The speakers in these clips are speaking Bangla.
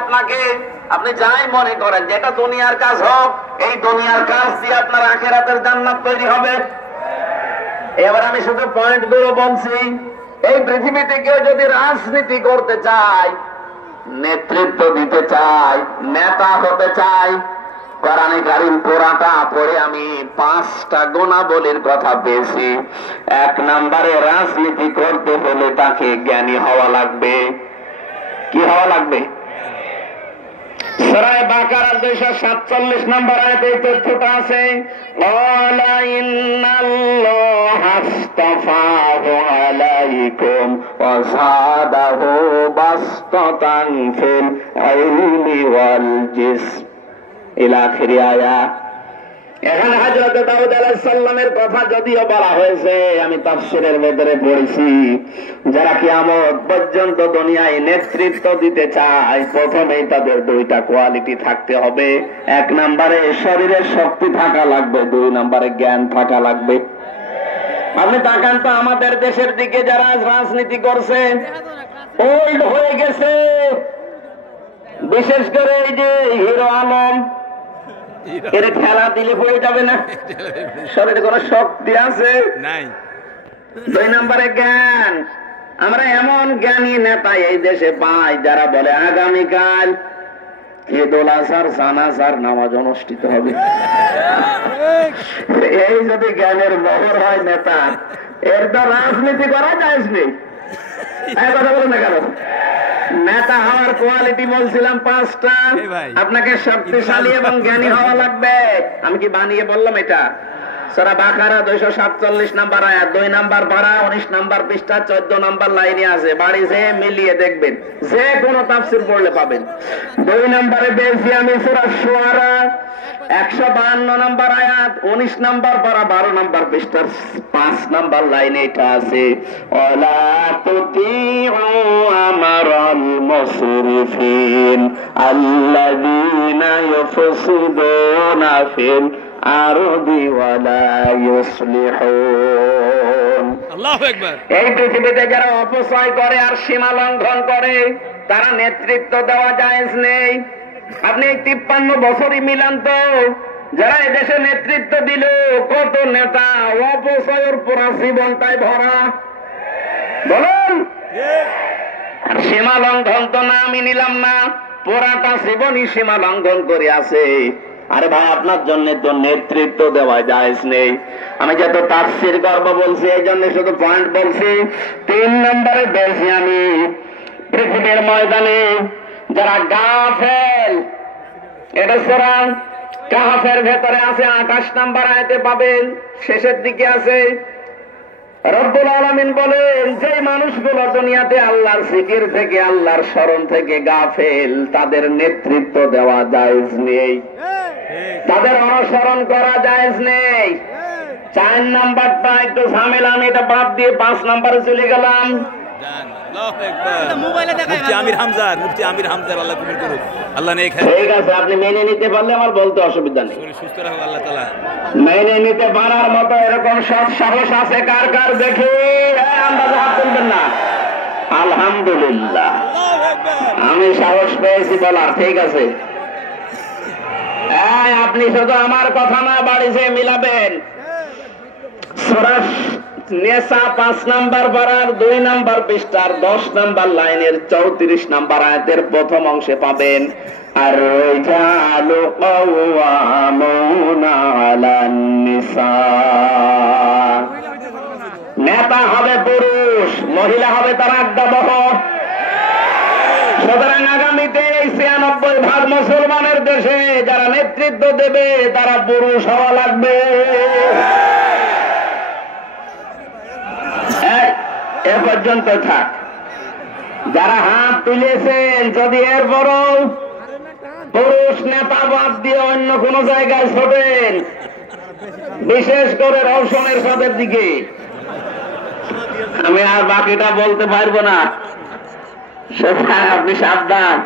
আপনাকে আপনি যাই মনে করেন যেটা দুনিয়ার কাজ হোক, এই দুনিয়ার কাজ দিয়ে আপনার আখিরাতের জান্নাত তৈরি হবে। এবার আমি শুধু পয়েন্ট গুলো বলছি। এই পৃথিবীতে কেউ যদি রাজনীতি করতে চায়, নেতৃত্ব দিতে চায়, নেতা হতে চায়, কোরআনে কারীম পুরাটা পড়ে আমি 5টা গুণাবলীর কথা পেয়েছি। 1 নম্বরে রাজনীতি করতে হলে তাকে জ্ঞানী হওয়া লাগবে। কি হওয়া লাগবে? সূরা বাকারার 247 নম্বর আয়াতে এই তথ্যটা আছে। ওয়ালা ইন্নাল্লাহা আস্তাফাহু আলাইকুম ওয়া যাদাহু বাসতাতান ফিল ইলমি ওয়াল জিসম ইলা আখির আয়াত। এখানে হযরত দাউদ আলাইহিস সালামের কথা যদিও বলা হয়েছে, আমি তাফসীরের ভেতরে পড়েছি, যারা কিয়ামত পর্যন্ত দুনিয়ায় নেতৃত্ব দিতে চায়, প্রথমেই তাদের 2টা কোয়ালিটি থাকতে হবে। 1 নম্বরে শরীরের শক্তি থাকা লাগবে, 2 নম্বরে জ্ঞান থাকা লাগবে। আপনি তাকান তো আমাদের দেশের দিকে যারা রাজনীতি করছে, ওল্ড হয়ে গেছে। বিশেষ করে এই যে হিরো আলম, এর খেলা দিলে পড়ে যাবে না, শরীরে কোনো শক্তি আছে নাই। 2 নম্বরে জ্ঞান। আমরা এমন জ্ঞানী নেতা এই দেশে পাই যারা বলে আগামীকাল ঈদুল আজহার জানাজার নামাজ অনুষ্ঠিত হবে। এই যদি জ্ঞানের বহর হয় নেতা, এর তো রাজনীতি করা যায় নেই। কথা বলে না কেন? নেতা হওয়ার কোয়ালিটি বলছিলাম 5টা। আপনাকে শক্তিশালী এবং জ্ঞানী হওয়া লাগবে। আমি কি বানিয়ে বললাম এটা? সূরা বাকারা 247 নম্বর আয়াত, 2 নম্বর পারা, 19 নম্বর পৃষ্ঠা, 14 নম্বর লাইনে আছে। বাড়ি যেয়ে মিলিয়ে দেখবেন, যে কোনো তাফসীর পড়লে পাবেন। 2 নম্বরে পেয়েছি আমি সূরা শুআরা 152 নম্বর আয়াত, 19 নম্বর পারা, 12 নম্বর পৃষ্ঠার 5 নম্বর লাইনে এটা আছে। ওয়ালা তুতিউ আমারাল মুসরিফিন আল্লাযীনা ইউফসিদুনা ফিল আরদি ওয়ালা ইউসলিহুন। আল্লাহু আকবার। এই পৃথিবীতে যারা অপচয় করে আর সীমা লঙ্ঘন করে, তারা নেতৃত্ব দেওয়া জায়েজ নেই। আপনি 53 বছরই মিলান তো, যারা এদেশে নেতৃত্ব দিল, কত নেতা অপচয়ের পুরা জীবনটাই ভরা। বলুন, আর সীমা লঙ্ঘন তো না আমি নিলাম না, পুরাটা জীবনই সীমা লঙ্ঘন করে আছে। আরে ভাই, আপনার জন্য তো নেতৃত্ব দেওয়া জায়েজ নেই। আমি যত তাফসীর করব বলছি, এই জন্য শুধু পয়েন্ট বলছি। 3 নম্বরে বলছি আমি, পৃথিবীর ময়দানে যারা গাফেল, এটা সূরা কাহফের ভেতরে আছে, 28 নম্বর আয়াতে পাবেন, শেষের দিকে আছে। রব্বুল আলামিন বলেন, যে মানুষগুলো দুনিয়াতে আল্লাহর জিকির থেকে, আল্লাহর স্মরণ থেকে গাফেল, তাদের নেতৃত্ব দেওয়া জায়েজ নেই, তাদের অনুসরণ করা জায়েজ নেই। 4 নাম্বারটা একটু ঝামেলা, আমি এটা বাদ দিয়ে 5 নাম্বারে চলে গেলাম। আপনি মেনে নিতে পারলে আমার বলতে অসুবিধা নেই। মেনে নিতে পারার মতো এরকম সৎ সাহস আছে কার কার? দেখে আন্দাজে হাত তুলবেন না। আলহামদুলিল্লাহ, আমি সাহস পেয়েছি বলার। ঠিক আছে, আপনি শুধু আমার কথা না, বাড়ি যেয়ে মিলাবেন। সূরা নিসা 5 নাম্বার পারার 2 নাম্বার পৃষ্ঠার 10 নাম্বার লাইনের 34 নাম্বার আয়াতের প্রথম অংশে পাবেন। আর রিজালু কাওয়ামুনা আলান নিসা। নেতা হবে পুরুষ, মহিলা হবে তার আজ্ঞাবহ। সুতরাং আগামীতে এই 96% মুসলমানের দেশে যারা নেতৃত্ব দেবে, তারা পুরুষ হওয়া লাগবে। এ পর্যন্ত থাক। যারা হাত তুলেছেন, যদি এরপরও পুরুষ নেতা বাদ দিয়ে অন্য কোন জায়গায় ছোটেন, বিশেষ করে রওশনের সাদের দিকে, আমি আর বাকিটা বলতে পারবো না, সেখানে আপনি সাবধান।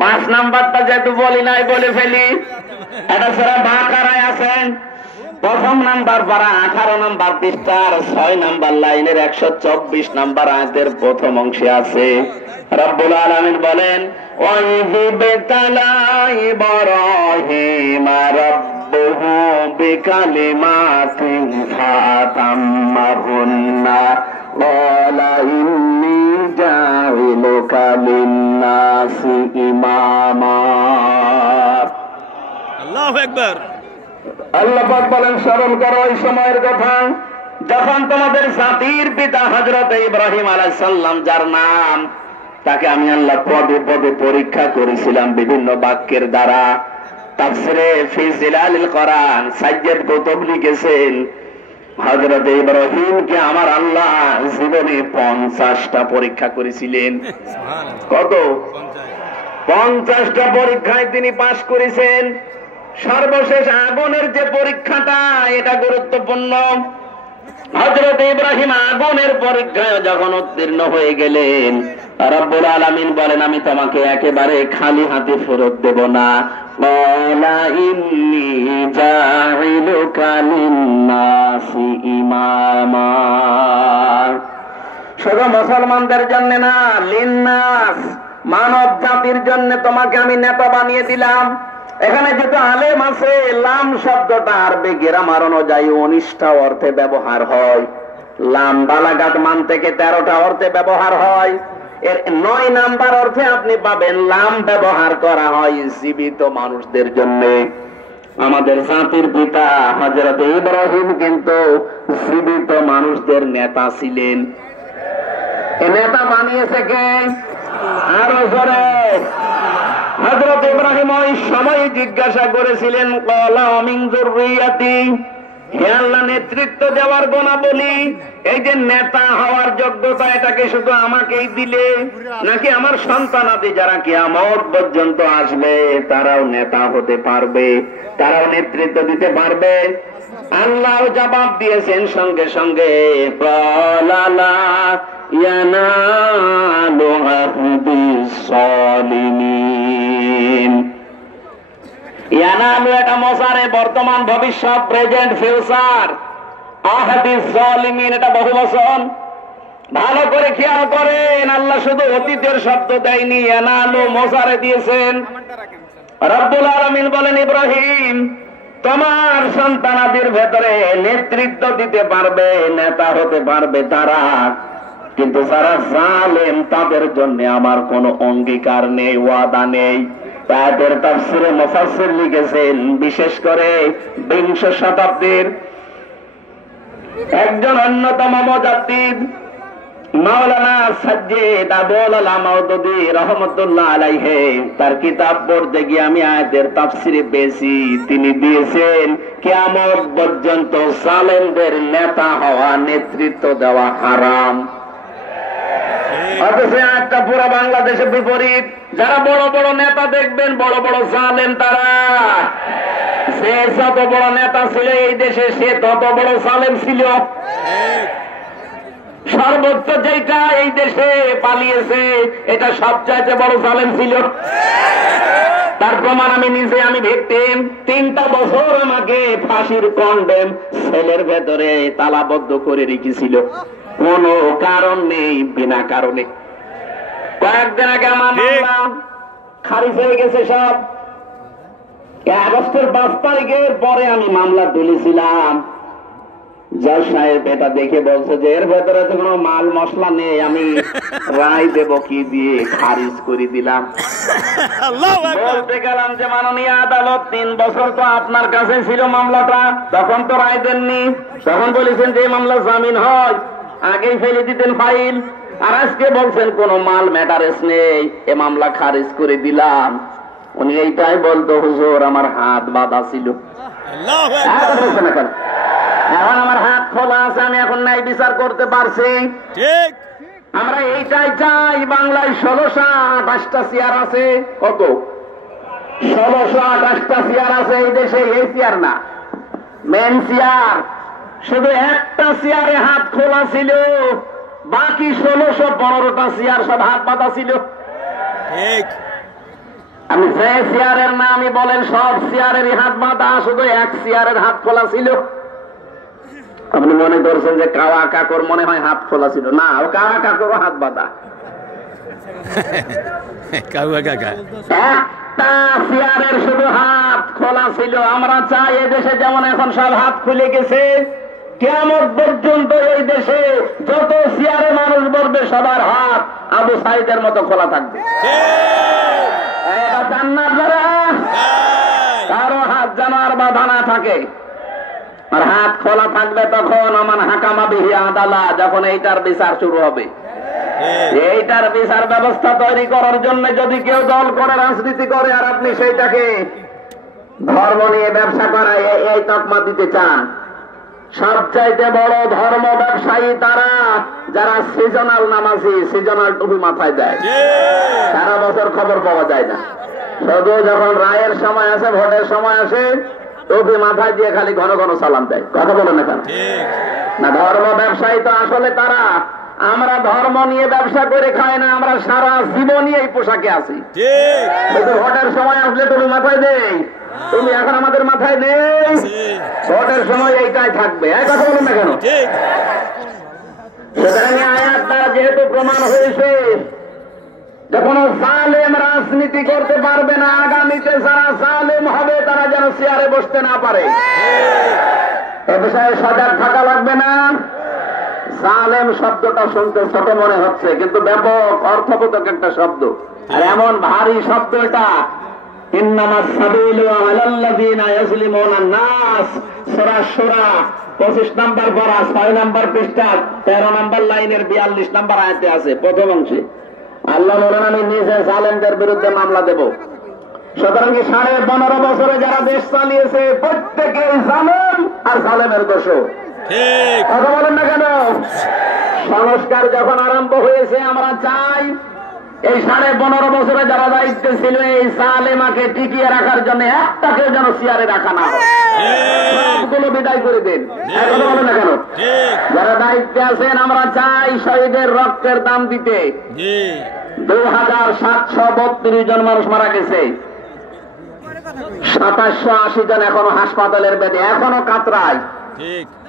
5 নাম্বারটা যেহেতু বলি নাই, বলে ফেলি। এটা সূরা বাকারায় আছেন, 1ম নাম্বার পারা, 18 নাম্বার পৃষ্ঠার 6 নাম্বার লাইনের 124 নাম্বার আয়াতের প্রথম অংশে আছে। রব্বুল আলামিন বলেন, وإذ ابتلى إبراهيم ربه بكلمات فأتمهن قال إني جاعلك للناس إماما الله أكبر আল্লাহ পাক বলেন স্মরণ করো ওই সময়ের কথা যখন তোমাদের জাতির পিতা হযরত ইব্রাহিম আলাইহিস সালাম, যার নাম, তাকে আমি আল্লাহ পদে পদে পরীক্ষা করেছিলাম বিভিন্ন বাক্যের দ্বারা। তাফসিরে ফি জিলালিল কোরআন সাইয়্যিদ কুতুব লিখেছেন হযরত ইব্রাহিমকে আমার আল্লাহ জীবনে 50টা পরীক্ষা করেছিলেন। কত? 50টা পরীক্ষায় তিনি পাশ করেছেন। সর্বশেষ আগুনের যে পরীক্ষাটা, এটা গুরুত্বপূর্ণ। হযরত ইব্রাহিম আগুনের পরীক্ষায় যখন উত্তীর্ণ হয়ে গেলেন, রব্বুল আলামিন বলেন আমি তোমাকে একেবারে খালি হাতে ফেরত দেব না। ক্বালা ইন্নী জাইলুকা লিন-নাসি ইমামা। শুধু মুসলমানদের জন্য না, লিন-নাস, মানব জাতির জন্য তোমাকে আমি নেতা বানিয়ে দিলাম। এখানে যেহেতু আলেম আছে, লাম শব্দটা আরবি গ্রামার অনুযায়ী 19টা অর্থে ব্যবহার হয়। লাম বালাগাত মান থেকে 13টা অর্থে ব্যবহার হয়। এর 9 নাম্বার অর্থে আপনি পাবেন লাম ব্যবহার করা হয় জীবিত মানুষদের জন্য। আমাদের জাতির পিতা হযরত ইব্রাহিম কিন্তু জীবিত মানুষদের নেতা ছিলেন। এই নেতা বানিয়েছে কে? আরো জোরে। হযরত ইব্রাহিম ওই সময় জিজ্ঞাসা করেছিলেন, ক্বালা মিন যুররিয়াতি, হে আল্লাহ, নেতৃত্ব দেওয়ার গুণাবলী, এই যে নেতা হওয়ার যোগ্যতা, এটাকে শুধু আমাকেই দিলে নাকি আমার সন্তানাদি যারা কিয়ামত পর্যন্ত আসবে তারাও নেতা হতে পারবে, তারাও নেতৃত্ব দিতে পারবে? আল্লাহ জবাব দিয়েছেন সঙ্গে সঙ্গে, ক্বালা লা ইয়ানালু আহদিস সালিমিন। ইয়ানালু এটা মোসারে, বর্তমান, ভবিষ্যৎ, প্রেজেন্ট, ফিউচার। আহদিস সালিমিন এটা বহুবচন। ভালো করে খেয়াল করেন, আল্লাহ শুধু অতীতের শব্দ দেয়নি, ইয়ানালু মোসারে দিয়েছেন। রব্বুল আলামিন বলেন, ইব্রাহিম, তোমার সন্তানাদের ভেতরে নেতৃত্ব দিতে পারবে, নেতা হতে পারবে তারা, কিন্তু যারা জালেম তাদের জন্য আমার কোনো অঙ্গীকার নেই, ওয়াদা নেই। তাদের তাফসিরে মুফাসসির লিখেছেন, বিশেষ করে 20 শতাব্দীর একজন অন্যতম মুজাদ্দিদ মাওলানা সাজ্জাদ আবুল আলা মাওদুদী রাহমাতুল্লাহ আলাইহি, তার কিতাব পড়তে গিয়ে আমি আয়াতের তাফসিরে পেয়েছি, তিনি দিয়েছেন কিয়ামত পর্যন্ত জালেমদের নেতা হওয়া, নেতৃত্ব দেওয়া হারাম। অথচ একটা পুরো বাংলাদেশে বিপরীত। যারা বড় বড় নেতা দেখবেন, বড় বড় জালেম তারা। সে যত বড় নেতা ছিল এই দেশে, সে তত বড় জালেম ছিল। সর্বোচ্চ যেটা এই দেশে পালিয়েছে, এটা সবচাইতে বড় জালেম ছিল। তার প্রমাণ আমি নিজে, আমি ভিকটিম। 3টা বছর আমাকে ফাঁসির কন্ডেম সেলের ভেতরে তালাবদ্ধ করে রেখেছিল, কোনো কারণ নেই, বিনা কারণে। কয়েকদিন আগে আমার মামলা খারিজ হয়ে গেছে সব। আগস্টের 5 তারিখের পরে আমি মামলা তুলেছিলাম। জজ সাহেব এটা দেখে বলছে যে এর ভেতরে তো কোনো মাল মশলা নেই, আমি রায় দেব কি দিয়ে, খারিজ করে দিলাম। বলতে গেলাম যে মাননীয় আদালত, 3 বছর তো আপনার কাছে ছিল মামলাটা, তখন তো রায় দেননি। তখন বলেছেন যে মামলা জামিন হয়, আগেই ফেলে দিতেন ফাইল। আর আজকে বলছেন কোন মাল ম্যাটারেস নেই, এ মামলা খারিজ করে দিলাম। উনি এইটাই বলতো, হুজুর আমার হাত বাঁধা ছিল। এখন আমার হাত খোলা আছে, আমি এখন ন্যায় বিচার করতে পারছি। ঠিক, আমরা এইটাই চাই। বাংলায় 1628টা চেয়ার আছে। কত? 1628টা চেয়ার আছে এই দেশে। এই চেয়ার না, মেন চেয়ার। শুধু একটা চেয়ারে হাত খোলা ছিল, বাকি 1615টা চেয়ার সব হাত বাঁধা ছিল। ঠিক, আমি যে চেয়ারের নামই বলেন, সব চেয়ারেরই হাত বাঁধা, শুধু এক চেয়ারের হাত খোলা ছিল। আপনি মনে করছেন যে কাওয়া কাকর মনে হয় হাত খোলা ছিল? না, কাওয়া কাকরও হাত বাঁধা। একটা চেয়ারের শুধু হাত খোলা ছিল। আমরা চাই এদেশে যেমন এখন সব হাত খুলে গেছে, কিয়ামত পর্যন্ত এই দেশে যত চেয়ারে মানুষ বসবে সবার হাত আবু সাইদের মতো খোলা থাকবে। কারো হাত যেন আর বাধা না থাকে, আর হাত খোলা থাকবে তখন আমার হাকামা বিহি আদালা, যখন এইটার বিচার শুরু হবে। এইটার বিচার ব্যবস্থা তৈরি করার জন্য যদি কেউ দল করে রাজনীতি করে আর আপনি সেইটাকে ধর্ম নিয়ে ব্যবসা করায় এই তকমা দিতে চান, সবচাইতে বড় ধর্ম ব্যবসায়ী তারা যারা সিজনাল নামাজি, সিজনাল টুপি মাথায় দেয়, সারা বছর খবর পাওয়া যায় না, শুধু যখন রায়ের সময় আসে, ভোটের সময় আসে, টুপি মাথায় দিয়ে খালি ঘন ঘন সালাম দেয়। কথা বলেন এখানে না, ধর্ম ব্যবসায়ী তো আসলে তারা। আমরা ধর্ম নিয়ে ব্যবসা করে খাই না, আমরা সারা জীবনই এই পোশাকে আছি। শুধু ভোটের সময় আসলে টুপি মাথায় দেই, তুমি এখন আমাদের মাথায় নেই, ভোটের সময় এইটাই থাকবে। এক কথা বলুন না কেন? সুতরাং আয়াত দ্বারা যেহেতু প্রমাণ হয়েছে যে কোন জালেম রাজনীতি করতে পারবে না, আগামীতে যারা জালেম হবে তারা যেন চেয়ারে বসতে না পারে, এ বিষয়ে সজাগ থাকা লাগবে না। জালেম শব্দটা শুনতে ছোট মনে হচ্ছে, কিন্তু ব্যাপক অর্থবোধক একটা শব্দ, আর এমন ভারী শব্দ এটা। ইন্নামাস সাবিলু আলাল্লাযিনা ইয়াজলিমুনা নাস, সূরা সূরা 25 নম্বর পারা 6 নম্বর পৃষ্ঠা 13 নম্বর লাইনের 42 নম্বর আয়াতে আছে, প্রথম অংশে আল্লাহ বলেন, আমি নিজে জালেমদের বিরুদ্ধে মামলা দেব। সুতরাং 15.5 বছরে যারা দেশ চালিয়েছে প্রত্যেকেই জালেম আর জালেমের দোষী। কথা বলেন না কেন? সংস্কার যখন আরম্ভ হয়েছে, আমরা চাই এই 15.5 বছরে যারা দায়িত্বে ছিল এই জালেমাকে টিকিয়ে রাখার জন্য একটাকেও যেন চেয়ারে রাখা না হয়, সবগুলো বিদায় করে দিন। কথা বলেন না কেন? যারা দায়িত্বে আছেন আমরা চাই শহীদের রক্তের দাম দিতে। 2732 জন মানুষ মারা গেছে, 2780 জন এখনো হাসপাতালের বেডে, এখনো কাতরায়।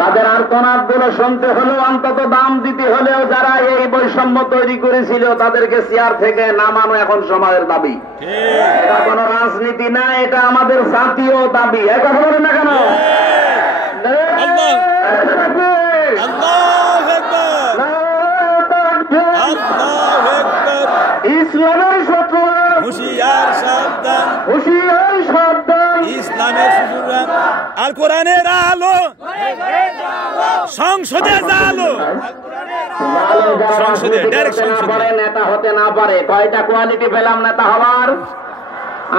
তাদের আর্তনাদ গুলো শুনতে হলেও, অন্তত দাম দিতে হলেও যারা এই বৈষম্য তৈরি করেছিল তাদেরকে চেয়ার থেকে নামানো এখন সময়ের দাবি। এটা কোন রাজনীতি না, এটা আমাদের জাতীয় দাবি। এটা বলেন না কেন? ইসলামের শত্রু হুঁশিয়ার সাবধান, হুঁশিয়ার সাবধান, ইসলামের সুজুরান আর কোরআনের আলো, সংসদে আলো, সংসদে ডাইরেক্ট সংসদে নেতা হতে না পারে। কয়টা কোয়ালিটি পেলাম নেতা হওয়ার?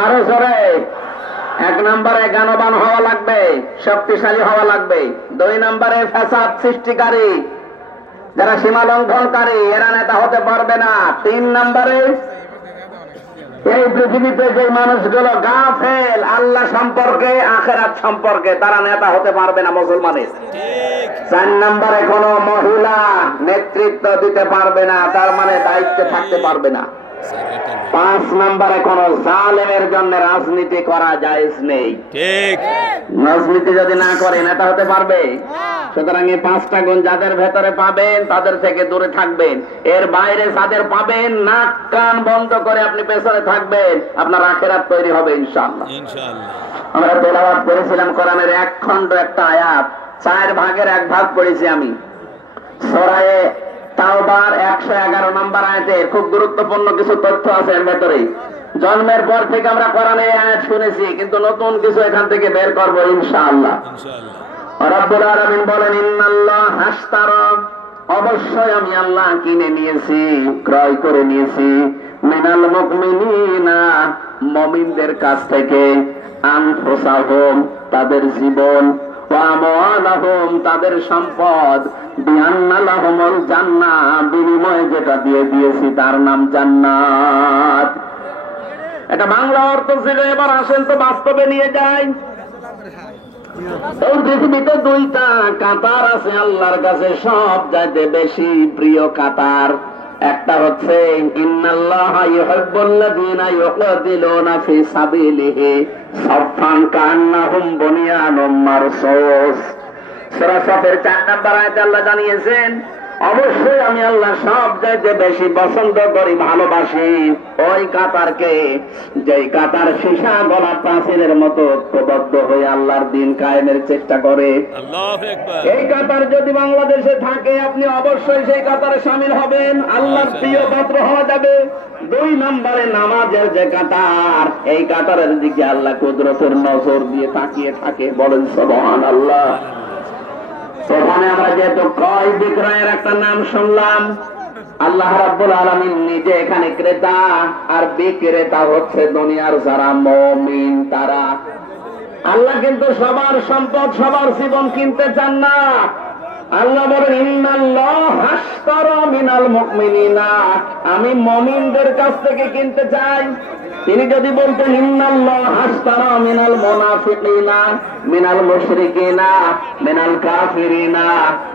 আরো জোরে। 1 নম্বরে জ্ঞানবান হওয়া লাগবে, শক্তিশালী হওয়া লাগবে। 2 নম্বরে ফ্যাসাদ সৃষ্টিকারী, যারা সীমা লঙ্ঘনকারী, এরা নেতা হতে পারবে না। 3 নম্বরে এই পৃথিবীতে যে মানুষগুলো গাফেল আল্লাহ সম্পর্কে, আখিরাত সম্পর্কে, তারা নেতা হতে পারবে না মুসলমানের। 4 নম্বরে কোন মহিলা নেতৃত্ব দিতে পারবে না, তার মানে দায়িত্বে থাকতে পারবে না। 5 নম্বরে কোন জালেমের জন্য রাজনীতি করা জায়েজ নেই। ঠিক, রাজনীতি যদি না করে নেতা হতে পারবে? সুতরাং এই 5টা গুণ যাদের ভেতরে পাবেন তাদের থেকে দূরে থাকবেন। এর বাইরে যাদের পাবেন, নাক কান বন্ধ করে আপনি পেছনে থাকবেন, আপনার আখিরাত তৈরি হবে ইনশাআল্লাহ। আমরা তেলাওয়াত করেছিলাম কোরআনের 1 খণ্ড একটা আয়াত, 4 ভাগের 1 ভাগ পড়েছি আমি। সূরা তাওবার 111 নম্বর আয়াতে খুব গুরুত্বপূর্ণ কিছু তথ্য আছে এর ভেতরে। জন্মের পর থেকে আমরা কোরআনে আয়াত শুনেছি, কিন্তু নতুন কিছু এখান থেকে বের করব ইনশাআল্লাহ। রব্বুল আলামিন বলেন, ইন্নাল্লাহ হাশতারা, অবশ্যই আমি আল্লাহ কিনে নিয়েছি, ক্রয় করে নিয়েছি, মিনাল মুমিনিনা, মুমিনদের কাছ থেকে, আনফুসাহুম, তাদের জীবন, ওয়া আমওয়ালাহুম, তাদের সম্পদ, বিআন্না লাহুমুল জান্নাহ, বিনিময়ে যেটা দিয়ে দিয়েছি তার নাম জান্নাত। এটা বাংলা অর্থ ছিল, এবার আসেন তো বাস্তবে নিয়ে যাই। এই পৃথিবীতে 2টা কাতার আছে আল্লাহর কাছে সব চাইতে বেশি প্রিয় কাতার। একটা হচ্ছে ইন্নাল্লাহা ইউহিব্বুল্লাযীনা ইউকাতিলুনা ফি সাবিলিহি সাফফান কান্নাহুম বুনিয়ানুম মারসুস। সূরা সাফের 4 নম্বর আয়াতে আল্লাহ জানিয়েছেন, অবশ্যই আমি আল্লাহ সব চাইতে বেশি পছন্দ করি, ভালোবাসি ওই কাতারকে, যেই কাতার সীসা গলা প্রাচীরের মতো ঐক্যবদ্ধ হয়ে আল্লাহর দিন কায়েমের চেষ্টা করে। এই কাতার যদি বাংলাদেশে থাকে আপনি অবশ্যই সেই কাতারে শামিল হবেন, আল্লাহর প্রিয় পাত্র হওয়া যাবে। 2 নম্বরে নামাজের যে কাতার, এই কাতারের দিকে আল্লাহ কুদরতের নজর দিয়ে তাকিয়ে থাকে। বলেন সুবহানাল্লাহ। সেখানে আমরা যেহেতু ক্রয় বিক্রয়ের একটা নাম শুনলাম, আল্লাহ রাব্বুল আলামিন নিজে এখানে ক্রেতা, আর বিক্রেতা হচ্ছে দুনিয়ার যারা মুমিন তারা। আল্লাহ কিন্তু সবার সম্পদ সবার জীবন কিনতে চান না। আল্লাহ বলেন ইন্নাল্লাহা আশতারা মিনাল মুমিনিনা, আমি মুমিনদের কাছ থেকে কিনতে চাই। তিনি যদি বলতেন ইন্নাল্লাহা আশতারা মিনাল মুনাফিকিনা মিনাল মুশরিকিনা মিনাল কাফিরিনা,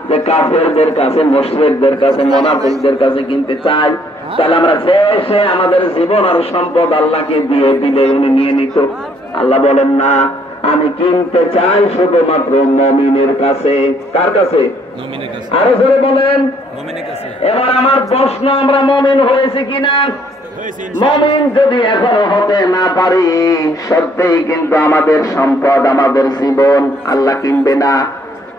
যে কাফেরদের কাছে, মুশরিকদের কাছে, মুনাফিকদের কাছে কিনতে চাই, তাহলে আমরা শেষে আমাদের জীবন আর সম্পদ আল্লাহকে দিয়ে দিলে উনি নিয়ে নিত। আল্লাহ বলেন না, আমি কিনতে চাই শুধুমাত্র মুমিনের কাছে। কার কাছে? মুমিনের কাছে। আরো জোরে বলেন, মুমিনের কাছে। এবার আমার প্রশ্ন, আমরা মুমিন হয়েছে কিনা? মুমিন যদি এখনো হতে না পারি, সত্যিই কিন্তু আমাদের সম্পদ, আমাদের জীবন আল্লাহ কিনবে না।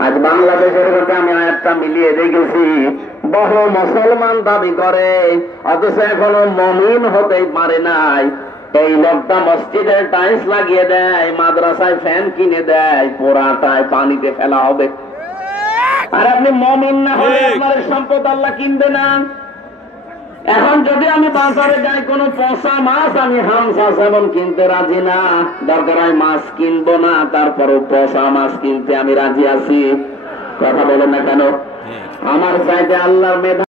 আজ বাংলাদেশের সাথে আমি একটা মিলিয়ে দেখেছি, বহু মুসলমান দাবি করে অথচ এখনো মুমিন হতেই পারে নাই। এই লোকটা মসজিদের টাইলস লাগিয়ে দেয়, মাদ্রাসায় ফ্যান কিনে দেয়, পোড়াটায় পানিতে ফেলা হবে। আর আপনি মুমিন না হলে আপনার সম্পদ আল্লাহ কিনবে না। এখন যদি আমি বাজারে যাই, কোন পচা মাছ আমি হামসা সেবন কিনতে রাজি না, দরকার হয় মাছ কিনবো না, তারপরও পচা মাছ কিনতে আমি রাজি আছি। কথা বলেন না কেন? আমার চাইতে আল্লাহর মেধা